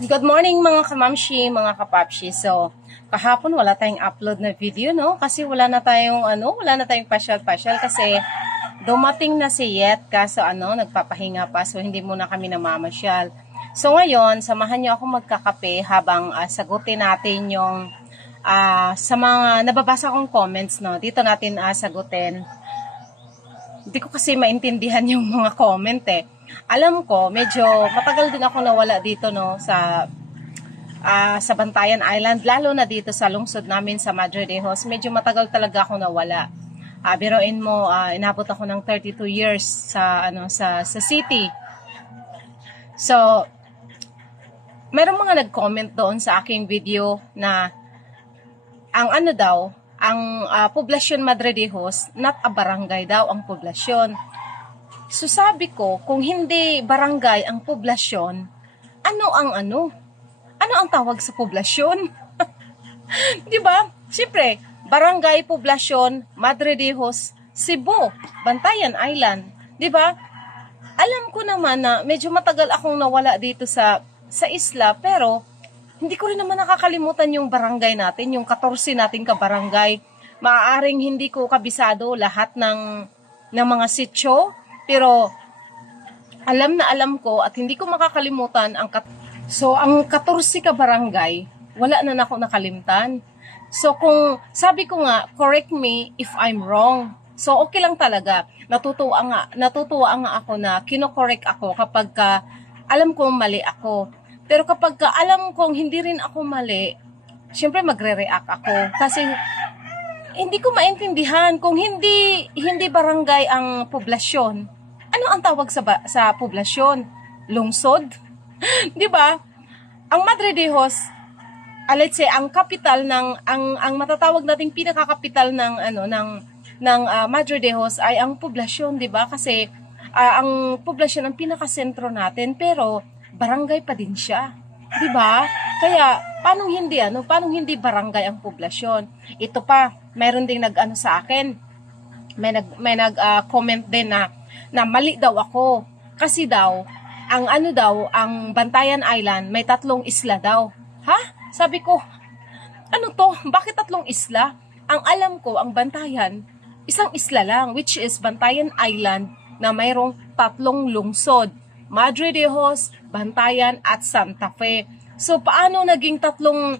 Good morning mga kamamshi, mga kapapshi. So, kahapon wala tayong upload na video, no? Kasi wala na tayong pasyal-pasyal kasi dumating na si Yet kaso nagpapahinga pa. So, hindi muna kami namamasyal. So, ngayon, samahan niyo ako magkakape habang sagutin natin yung sa mga nababasa kong comments, no? Dito natin sagutin. Hindi ko kasi maintindihan yung mga comment eh. Alam ko, medyo matagal din ako nawala dito, no, sa Bantayan Island, lalo na dito sa lungsod namin sa Madre de Dios. Medyo matagal talaga ako nawala. Biruin mo, inabot ako ng 32 years sa city. So, merong mga nag-comment doon sa aking video na ang poblasyon Madre de Dios, not a barangay daw ang poblasyon. So sabi ko, kung hindi barangay ang poblasyon, ano ang tawag sa poblasyon? 'Di ba? Siyempre, barangay, poblasyon, Madre de Dios, Cebu, Bantayan Island, 'di ba? Alam ko naman na medyo matagal akong nawala dito sa isla, pero hindi ko rin naman nakakalimutan yung barangay natin, yung 14 nating kabarangay. Maaaring hindi ko kabisado lahat ng mga sityo, pero alam ko at hindi ko makakalimutan ang 14 ka barangay, wala na ako nakalimtan. So kung sabi ko nga, correct me if I'm wrong. So okay lang talaga. Natutuwa nga ako na kino-correct ako kapag alam kong mali ako. Pero kapag alam kong hindi rin ako mali, syempre magre-react ako kasi hindi ko maintindihan kung hindi barangay ang poblasyon. Ano ang tawag sa poblasyon? Lungsod? 'Di ba? Ang Madre de Dios, let's say ang capital ng ang matatawag nating pinaka-capital ng Madre de Dios ay ang poblasyon, 'di ba? Kasi ang poblasyon ang pinaka-sentro natin, pero barangay pa din siya. 'Di ba? Kaya paano hindi barangay ang poblasyon? Ito pa, mayroon ding sa akin. May nag-comment din na mali daw ako. Kasi daw, ang Bantayan Island, may 3 isla daw. Ha? Sabi ko, ano to? Bakit 3 isla? Ang alam ko, ang Bantayan, isang isla lang, which is Bantayan Island, na mayroong 3 lungsod. Madre de Dios, Bantayan, at Santa Fe. So, paano naging tatlong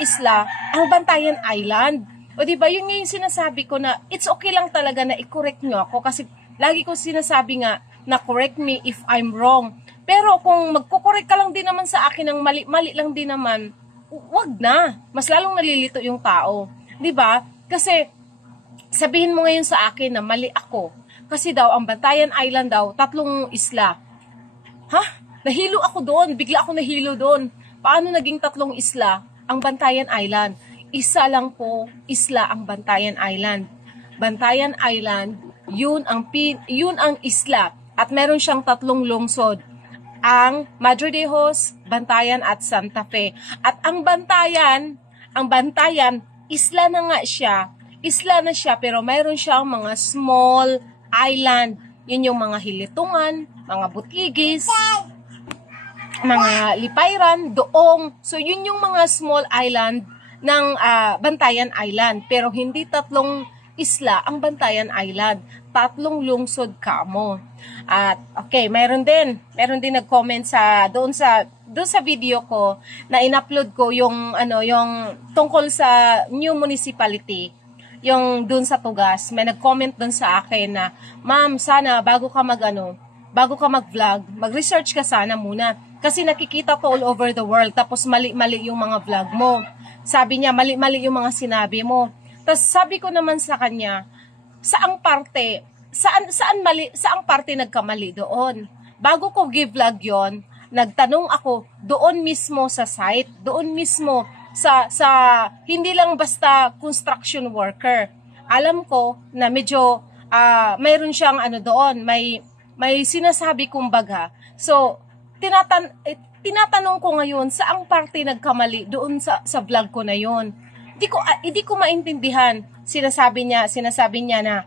isla ang Bantayan Island? O diba, yun nga yung sinasabi ko na it's okay lang talaga na i-correct nyo ako kasi lagi ko sinasabi nga na correct me if I'm wrong. Pero kung magko-correct ka lang din naman sa akin ng mali lang din naman, wag na. Mas lalong nalilito yung tao. 'Di ba? Kasi sabihin mo ngayon sa akin na mali ako. Kasi daw ang Bantayan Island daw 3 isla. Ha? Nahilo ako doon, bigla ako nahilo doon. Paano naging 3 isla ang Bantayan Island? Isa lang po isla ang Bantayan Island. Bantayan Island, yun ang isla at meron siyang 3 lungsod. Ang Madre de Dios, Bantayan at Santa Fe. At ang Bantayan, isla na nga siya. Isla na siya pero mayroon siyang mga small island. Yun yung mga Hilitungan, mga Butigis, mga Lipayran, Doong. So yun yung mga small island ng Bantayan Island, pero hindi 3 isla ang Bantayan Island, 3 lungsod kamo. At okay, meron din nag-comment doon sa video ko na in-upload ko yung tungkol sa new municipality, yung doon sa Tugas. May nag-comment doon sa akin na, "Ma'am, sana bago ka mag-vlog, mag-research ka sana muna kasi nakikita ko all over the world tapos mali-mali yung mga vlog mo." Sabi niya, mali-mali yung mga sinabi mo. Tapos sabi ko naman sa kanya, saang parte nagkamali doon? Bago ko give-vlog yon, nagtanong ako doon mismo sa site, doon mismo sa hindi lang basta construction worker. Alam ko na medyo mayroon siyang doon, may sinasabi kumbaga. So, tinatanong ko ngayon saang parte nagkamali doon sa vlog ko na yon. Hindi ko maintindihan. Sinasabi niya na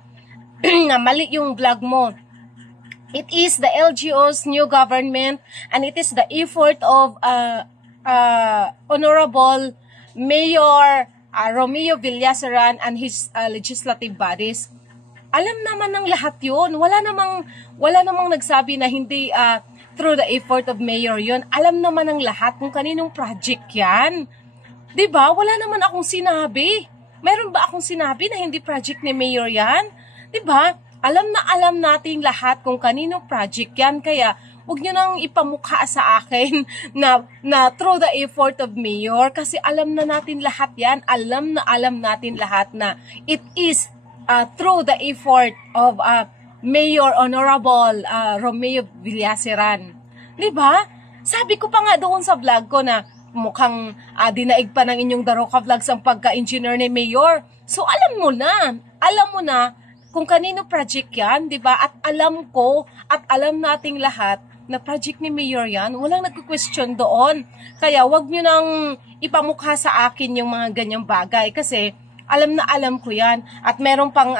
na mali yung vlog mo. It is the LGU's new government, and it is the effort of Honorable Mayor Romeo Villaseran and his legislative bodies. Alam naman ng lahat yun. Wala namang nagsabi na hindi through the effort of Mayor yun. Alam naman ng lahat kung kaninong project yan. Diba? Wala naman akong sinabi. Meron ba akong sinabi na hindi project ni Mayor yan? Diba? Alam na alam nating lahat kung kanino project yan. Kaya, huwag nyo nang ipamukha sa akin na through the effort of Mayor. Kasi alam na natin lahat yan. Alam natin lahat na it is through the effort of Mayor Honorable Romeo Villaseran. Diba? Sabi ko pa nga doon sa vlog ko na mukhang dinaig pa ng inyong Daroka Vlogs ang pagka-engineer ni Mayor. So, alam mo na kung kanino project yan, di ba? At alam ko, at alam nating lahat na project ni Mayor yan, walang nagko-question doon. Kaya wag nyo nang ipamukha sa akin yung mga ganyang bagay kasi alam na alam ko yan. At meron pang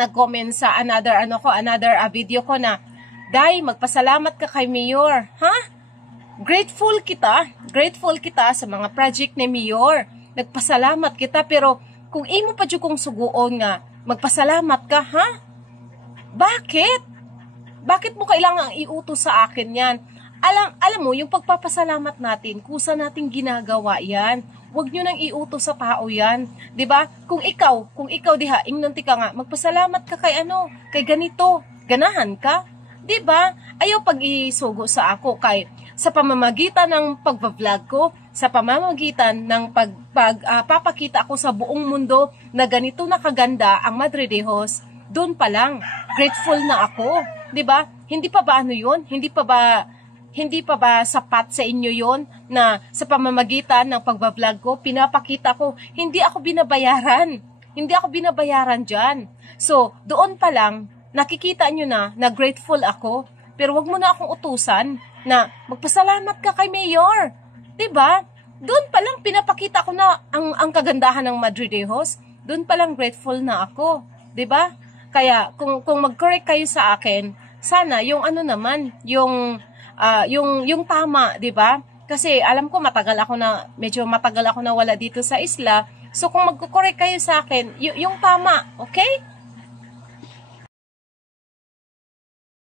nag-comment sa another video ko na, Day, magpasalamat ka kay Mayor. Ha? Grateful kita sa mga project ni Mayor. Nagpasalamat kita, pero kung imo pa dyan kong suguon nga, magpasalamat ka, ha? Bakit? Bakit mo kailangang iutos sa akin yan? Alam mo, yung pagpapasalamat natin, kusa nating ginagawa yan. Huwag nyo nang iutos sa tao yan. 'Di ba? Kung ikaw diha, ingnanti ka nga, magpasalamat ka kay ganito. Ganahan ka. 'Di ba? Ayaw pag-isugo sa ako sa pamamagitan ng pagba-vlog ko, sa pamamagitan ng papakita ako sa buong mundo na ganito na kaganda ang Madre de Dios, doon pa lang, grateful na ako. 'Di ba? Hindi pa ba yun? Hindi pa ba sapat sa inyo yon na sa pamamagitan ng pagba-vlog ko, pinapakita ko, hindi ako binabayaran dyan. So, doon pa lang, nakikita nyo na grateful ako, pero wag mo na akong utusan na magpasalamat ka kay Mayor. 'Di ba? Doon pa lang pinapakita ko na ang kagandahan ng Madre de Dios. Doon pa lang grateful na ako, 'di ba? Kaya kung mag-correct kayo sa akin, sana yung yung tama, 'di ba? Kasi alam ko medyo matagal ako na wala dito sa isla. So kung magko-correct kayo sa akin, yung tama, okay?